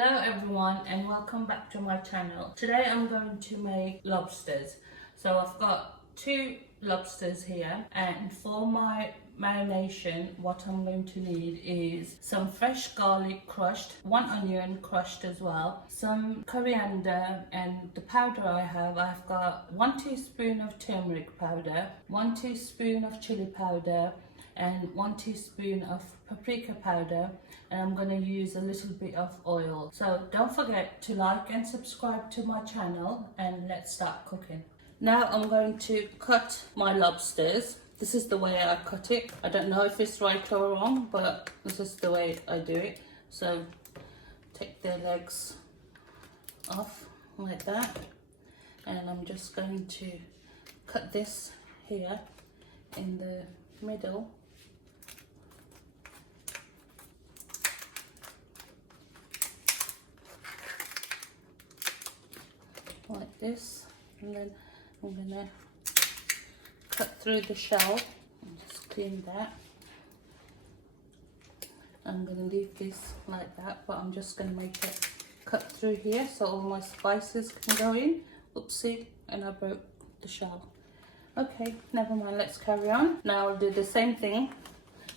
Hello everyone and welcome back to my channel. Today I'm going to make lobsters. So I've got 2 lobsters here, and for my marination what I'm going to need is some fresh garlic crushed, 1 onion crushed as well, some coriander, and the powder I've got 1 teaspoon of turmeric powder, 1 teaspoon of chili powder, and 1 teaspoon of paprika powder, and I'm going to use a little bit of oil. So don't forget to like and subscribe to my channel, and let's start cooking. Now I'm going to cut my lobsters. This is the way I cut it. I don't know if it's right or wrong, but this is the way I do it. So take their legs off like that, and I'm just going to cut this here in the middle. Like this, and then I'm gonna cut through the shell and just clean that. I'm gonna leave this like that, but I'm just gonna make it cut through here so all my spices can go in. Oopsie, and I broke the shell. Okay, never mind, let's carry on. Now I'll do the same thing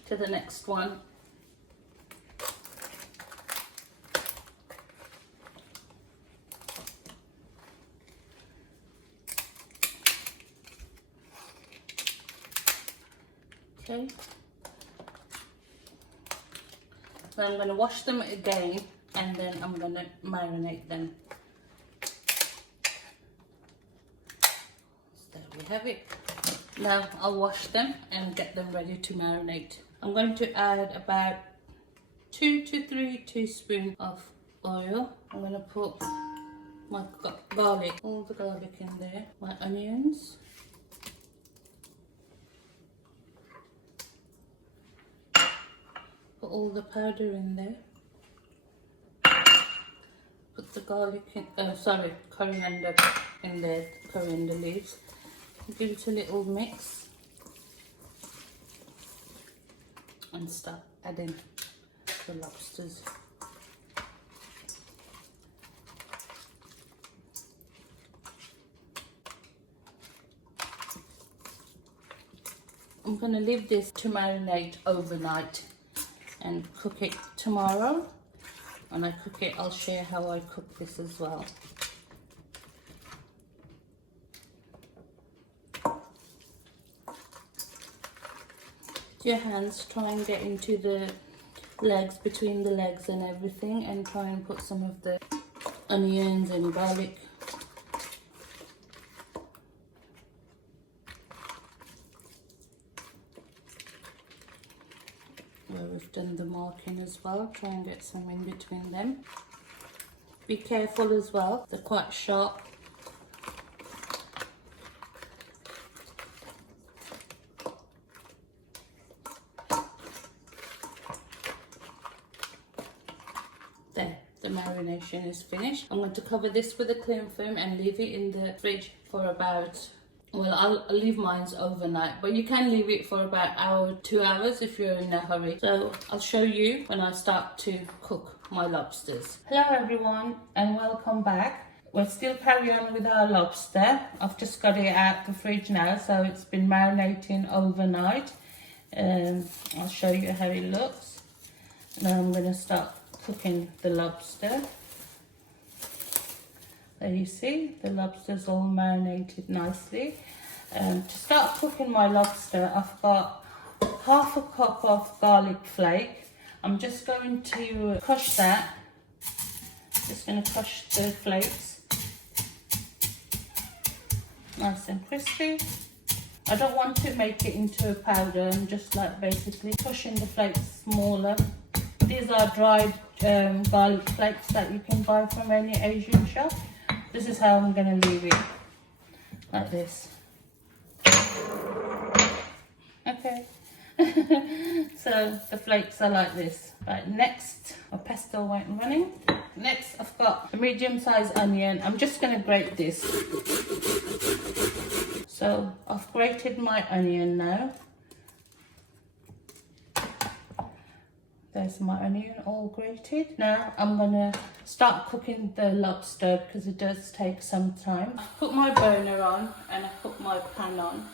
to the next one. Okay, so I'm going to wash them again, and then I'm going to marinate them. So there we have it. Now I'll wash them and get them ready to marinate. I'm going to add about 2 to 3 teaspoons of oil. I'm going to put my garlic, all the garlic in there, my onions, put all the powder in there, put the garlic in, coriander in there, coriander leaves, give it a little mix and start adding the lobsters. I'm going to leave this to marinate overnight and cook it tomorrow. When I cook it, I'll share how I cook this as well. With your hands, try and get into the legs, between the legs and everything, and try and put some of the onions and garlic. Where we've done the marking as well, try and get some in between them. Be careful as well, they're quite sharp. There, the marination is finished. I'm going to cover this with a cling film and leave it in the fridge for about, well, I'll leave mine overnight, but you can leave it for about 1 hour, 2 hours if you're in a hurry. So I'll show you when I start to cook my lobsters. Hello everyone and welcome back. We're still carrying on with our lobster. I've just got it out the fridge now, so it's been marinating overnight. I'll show you how it looks. Now I'm going to start cooking the lobster. There you see, the lobster's all marinated nicely. To start cooking my lobster, I've got 1/2 cup of garlic flake. I'm just going to crush that. Just going to crush the flakes. Nice and crispy. I don't want to make it into a powder. I'm just like basically crushing the flakes smaller. These are dried garlic flakes that you can buy from any Asian shop. This is how I'm going to leave it, like this. Okay, so the flakes are like this. Right, next, my pesto went running. Next, I've got a medium-sized onion. I'm just going to grate this. So I've grated my onion now. There's my onion all grated. Now I'm gonna start cooking the lobster because it does take some time. I put my burner on and I put my pan on.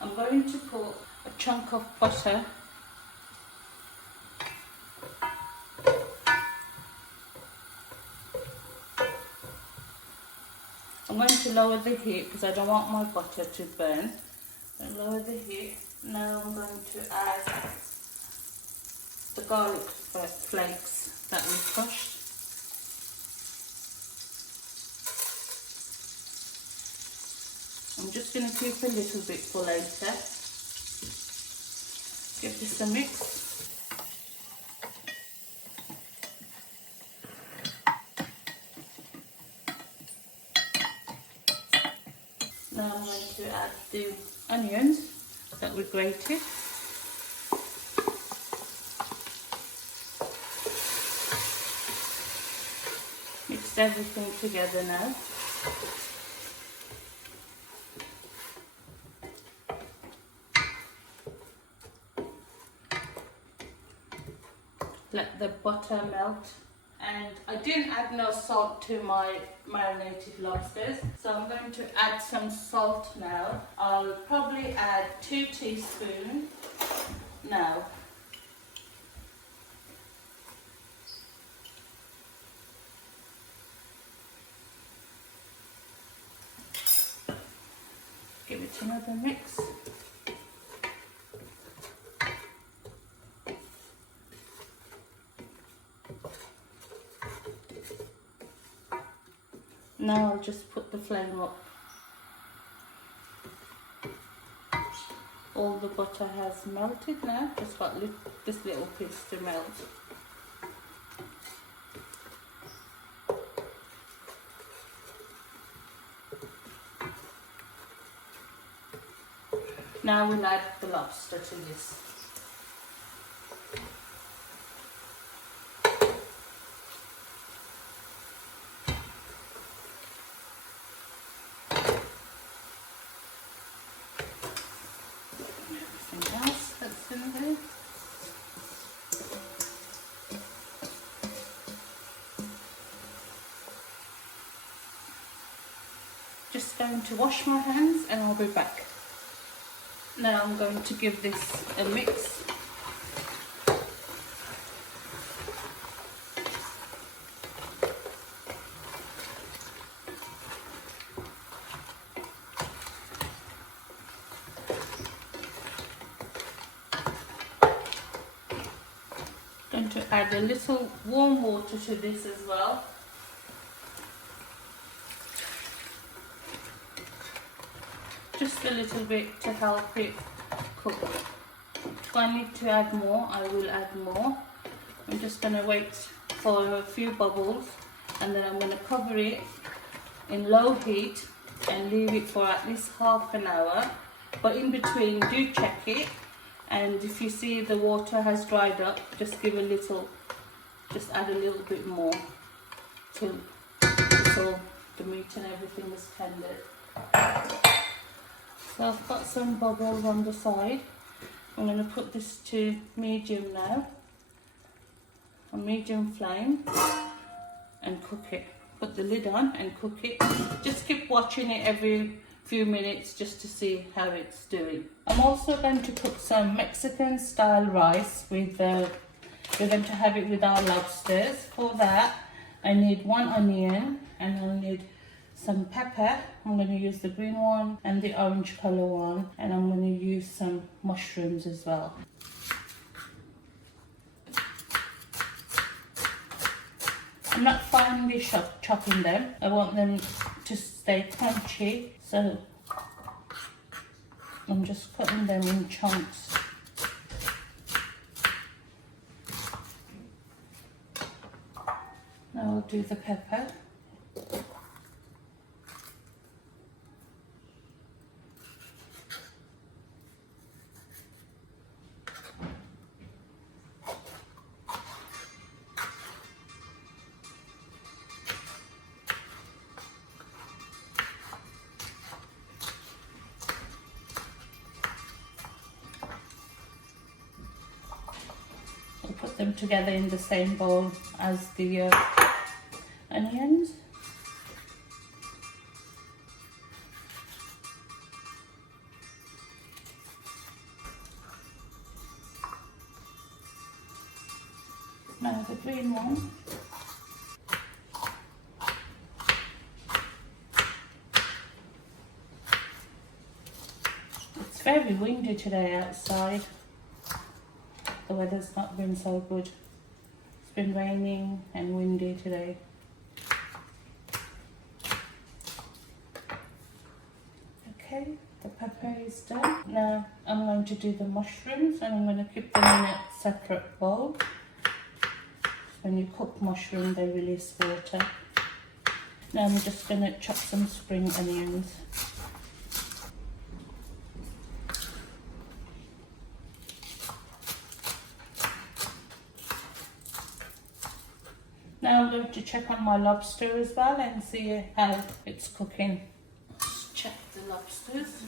I'm going to put a chunk of butter. I'm going to lower the heat because I don't want my butter to burn. And lower the heat. Now I'm going to add the garlic flakes that we crushed. I'm just going to keep a little bit for later. Give this a mix. Now I'm going to add the onions that we grated. Mix everything together now. Let the butter melt. And I didn't add no salt to my marinated lobsters, so I'm going to add some salt now. I'll probably add 2 teaspoons now. Give it another mix. Now I'll just put the flame up. All the butter has melted now, just got this little piece to melt. Now we'll add the lobster to this. Just going to wash my hands and I'll be back. Now I'm going to give this a mix. Going to add a little warm water to this as well. Just a little bit to help it cook. If I need to add more, I will add more. I'm just going to wait for a few bubbles and then I'm going to cover it in low heat and leave it for at least half an hour. But in between, do check it, and if you see the water has dried up, just give a little, just add a little bit more till all the meat and everything is tender. So I've got some bubbles on the side. I'm going to put this to medium now, on medium flame, and cook it. Put the lid on and cook it. Just keep watching it every few minutes just to see how it's doing. I'm also going to cook some Mexican style rice with we're going to have it with our lobsters. For that I need 1 onion and I'll need some pepper. I'm going to use the green one and the orange color one, and I'm going to use some mushrooms as well. I'm not finely chopping them. I want them to stay crunchy, so I'm just cutting them in chunks. Now I'll do the pepper. them together in the same bowl as the onions. Now the green one. It's very windy today outside. The weather's not been so good. It's been raining and windy today. Okay, the pepper is done. Now I'm going to do the mushrooms, and I'm going to keep them in a separate bowl. When you cook mushroom, they release water. Now I'm just going to chop some spring onions. Now I'm going to check on my lobster as well and see how it's cooking. Let's check the lobsters.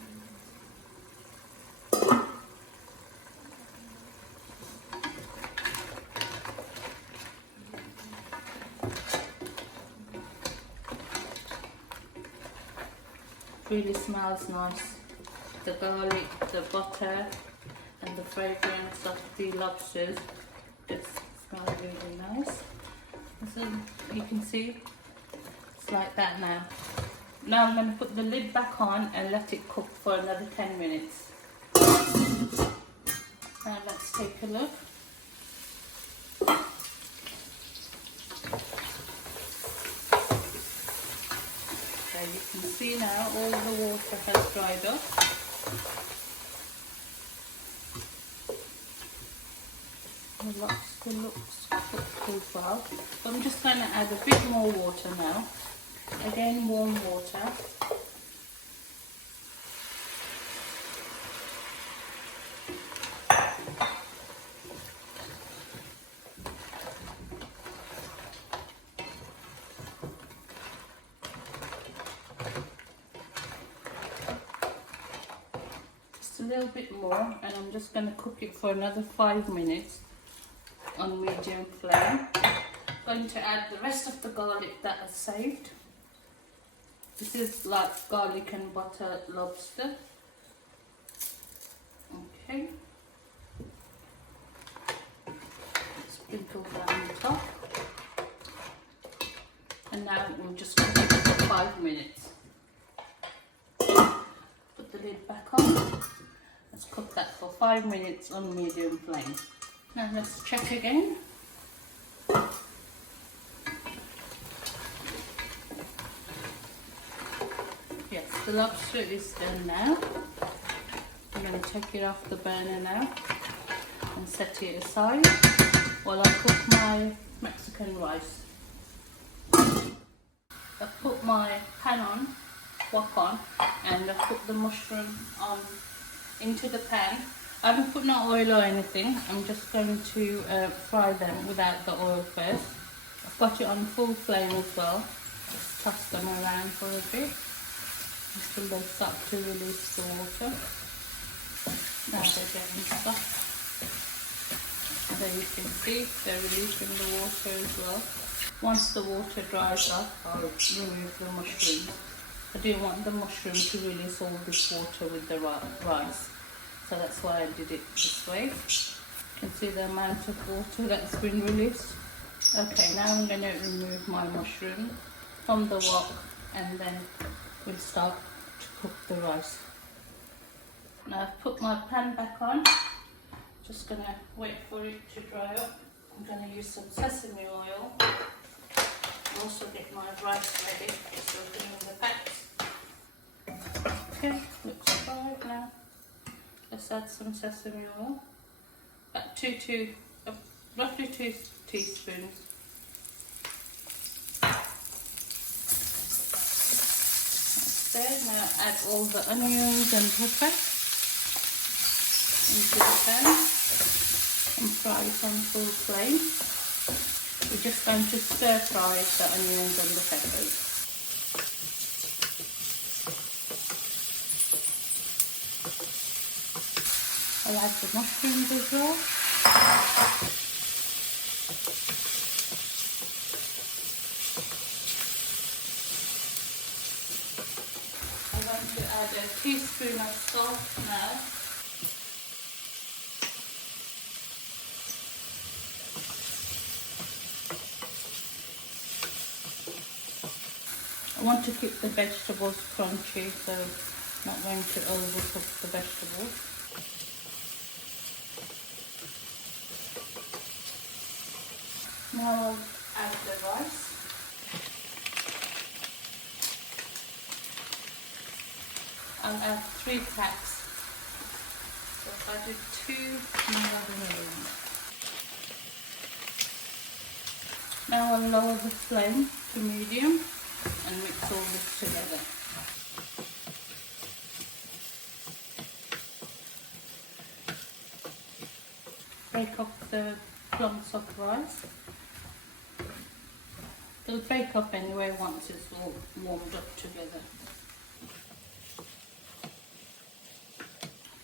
Really smells nice. The garlic, the butter and the fragrance of the lobsters just smells really nice. So you can see it's like that now. Now I'm going to put the lid back on and let it cook for another 10 minutes. Now let's take a look. There you can see now all the water has dried up. The lobster looks cooked as well. I'm just going to add a bit more water now. Again, warm water. Just a little bit more, and I'm just going to cook it for another 5 minutes on medium flame. Going to add the rest of the garlic that I saved. This is like garlic and butter lobster. Okay. Sprinkle that on the top. And now we'll just cook it for 5 minutes. Put the lid back on. Let's cook that for 5 minutes on medium flame. Now let's check again. Yes, the lobster is done now. I'm going to take it off the burner now and set it aside while I cook my Mexican rice. I put my pan on, wok on, and I put the mushroom on into the pan. I haven't put no oil or anything. I'm just going to fry them without the oil first. I've got it on full flame as well. Just toss them around for a bit until they start to release the water. Now they're getting soft. There you can see they're releasing the water as well. Once the water dries up, I'll remove the mushrooms. I didn't want the mushroom to release all this water with the rice. So that's why I did it this way. You can see the amount of water that's been released. Okay, now I'm going to remove my mushroom from the wok, and then we'll start to cook the rice. Now I've put my pan back on. Just going to wait for it to dry up. I'm going to use some sesame oil. Also get my rice ready. Just opening the packs. Okay, looks fried now. Let's add some sesame oil. About roughly 2 teaspoons. That's there. Now add all the onions and pepper into the pan and fry it on full flame. We're just going to stir fry the onions and the peppers. I'll add the mushrooms as well. going to add a teaspoon of salt now. I want to keep the vegetables crunchy, so I'm not going to overcook the vegetables. Now I'll add the rice. I'll add 3 packs. So if I do 2, now I'll lower the flame to medium and mix all this together. Break up the clumps of rice. It'll break up anyway once it's all warmed up together.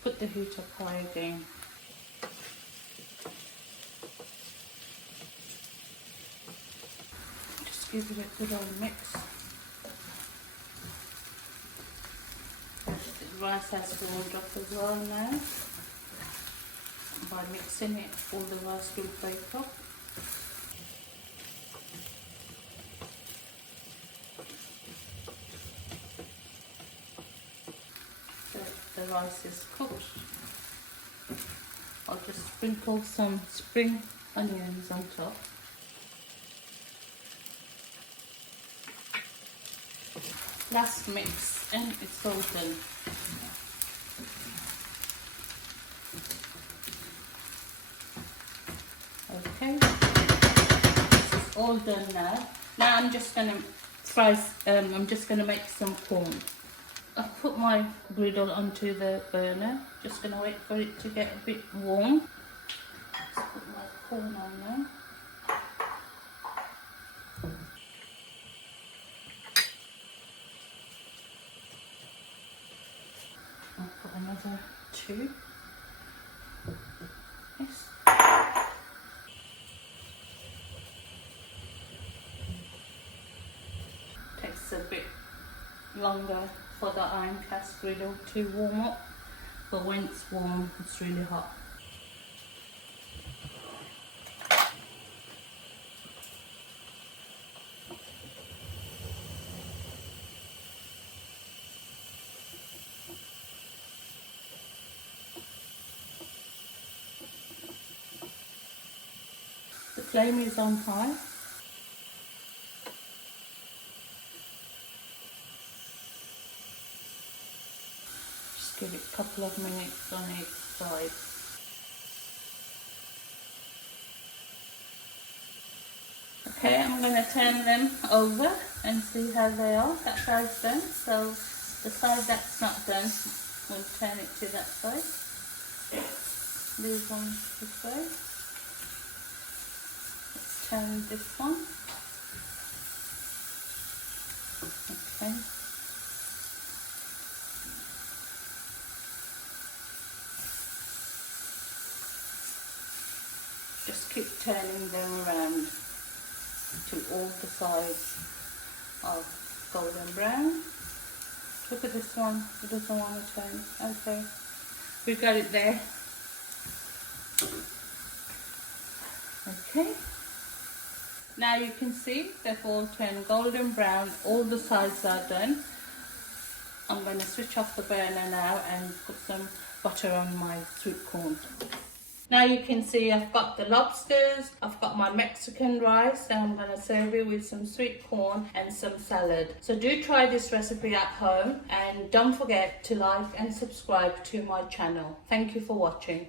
Put the heat up high again. Just give it a good old mix. The rice has warmed up as well now. By mixing it, all the rice will break up. So the rice is cooked. I'll just sprinkle some spring onions on top. Last mix and it's all done. Okay, this is all done now. Now I'm just gonna fry. I'm just gonna make some corn. I've put my griddle onto the burner. Just gonna wait for it to get a bit warm. Just put my corn on there. I'll put another 2. Yes. Takes a bit longer for the iron cast griddle to warm up, but when it's warm, it's really hot. The flame is on high. Give it a couple of minutes on each side. Okay, I'm going to turn them over and see how they are. That side's done, so the side that's not done, we'll turn it to that side. Leave one this way. Let's turn this one. Okay. Just keep turning them around till all the sides are golden brown. Look at this one, it doesn't want to turn. Okay, we've got it there. Okay, now you can see they've all turned golden brown, all the sides are done. I'm going to switch off the burner now and put some butter on my sweet corn. Now you can see I've got the lobsters, I've got my Mexican rice, and I'm going to serve it with some sweet corn and some salad. So do try this recipe at home and don't forget to like and subscribe to my channel. Thank you for watching.